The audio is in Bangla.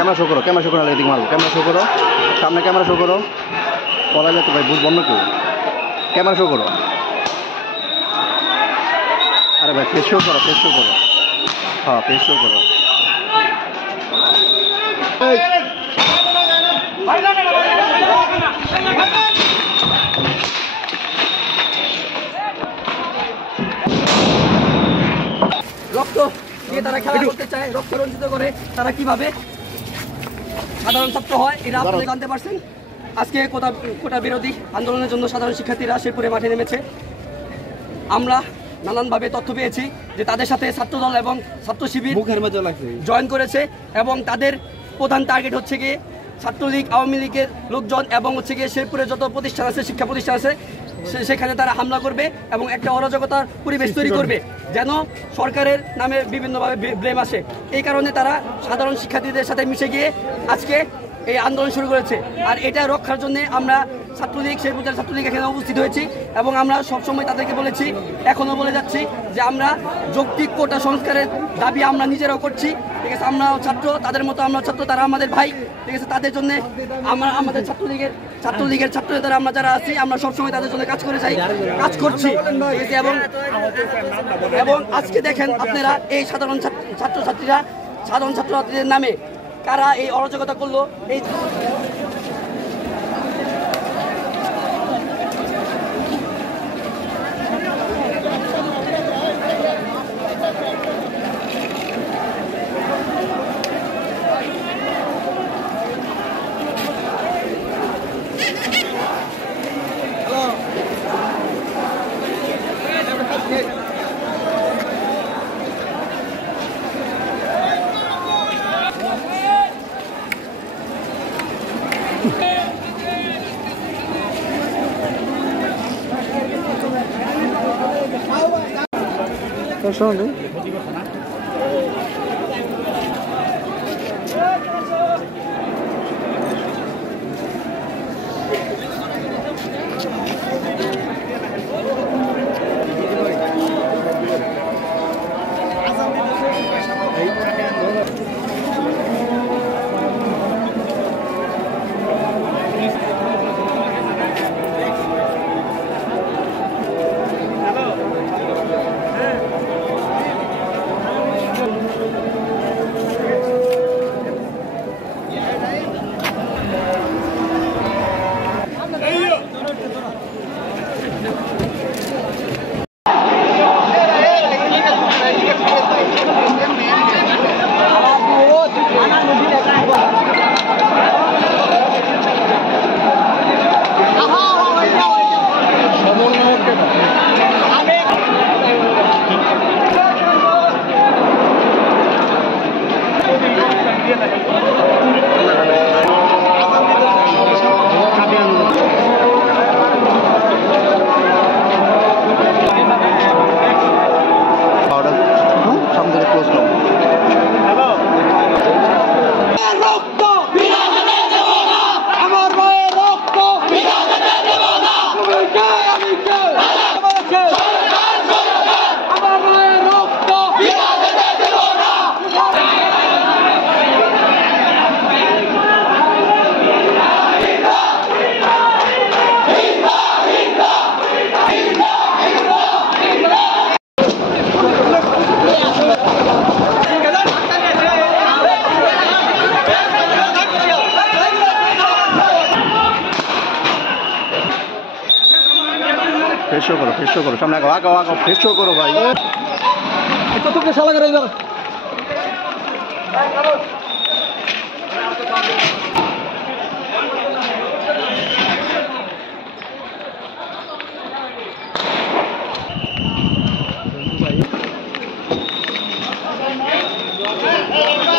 ক্যামেরা শো করো, ক্যামেরা শো করো, এদিকে মারো, ক্যামেরা শো করো, সামনে ক্যামেরা শো করো, পলাইলে তো ভাই বুঝ বন্ধ কেউ, ক্যামেরা শো করো, আরে ভাই ফেস শো করো, ফেস শো করো, হ্যাঁ ফেস শো করো। রক্ত দিয়ে তারা খেলা করতে চায়, রক্ত রঞ্জিত করে তারা কিভাবে সাধারণ ছাত্র হয় এটা আপনারা জানতে পারছেন। আজকে কোটা বিরোধী আন্দোলনের জন্য সাধারণ শিক্ষার্থীরা শেরপুরে মাঠে নেমেছে। আমরা নানানভাবে তথ্য পেয়েছি যে তাদের সাথে ছাত্রদল এবং ছাত্র শিবির জয়েন করেছে এবং তাদের প্রধান টার্গেট হচ্ছে গিয়ে ছাত্রলীগ, আওয়ামী লীগের লোকজন এবং হচ্ছে গিয়ে শেরপুরে যত প্রতিষ্ঠান আছে, শিক্ষা প্রতিষ্ঠান আছে, সেখানে তারা হামলা করবে এবং একটা অরাজকতার পরিবেশ তৈরি করবে যেন সরকারের নামে বিভিন্নভাবে ব্লেম আসে। এই কারণে তারা সাধারণ শিক্ষার্থীদের সাথে মিশে গিয়ে আজকে এই আন্দোলন শুরু করেছে। আর এটা রক্ষার জন্য আমরা ছাত্রলীগ, শেরপুর ছাত্রলীগ এখানে উপস্থিত হয়েছি এবং আমরা সবসময় তাদেরকে বলেছি, এখনও বলে যাচ্ছি যে আমরা যৌক্তিক কোটা সংস্কারের দাবি আমরা নিজেরাও করছি, ঠিক আছে। আমরাও ছাত্র, তাদের মতো আমরা ছাত্র, তারা আমাদের ভাই, ঠিক আছে। তাদের জন্য আমরা আমাদের ছাত্রলীগের ছাত্র নেতারা আমরা যারা আছি, আমরা সবসময় তাদের জন্য কাজ করে যাই, কাজ করছি, ঠিক আছে। এবং আজকে দেখেন আপনারা এই সাধারণ ছাত্রছাত্রীদের নামে কারা এই অরাজকতা করলো। এই ফেস শো করো, সামনে আগাও, ফেস শো করো ভাই। তোকে শালা করে এবার Hey!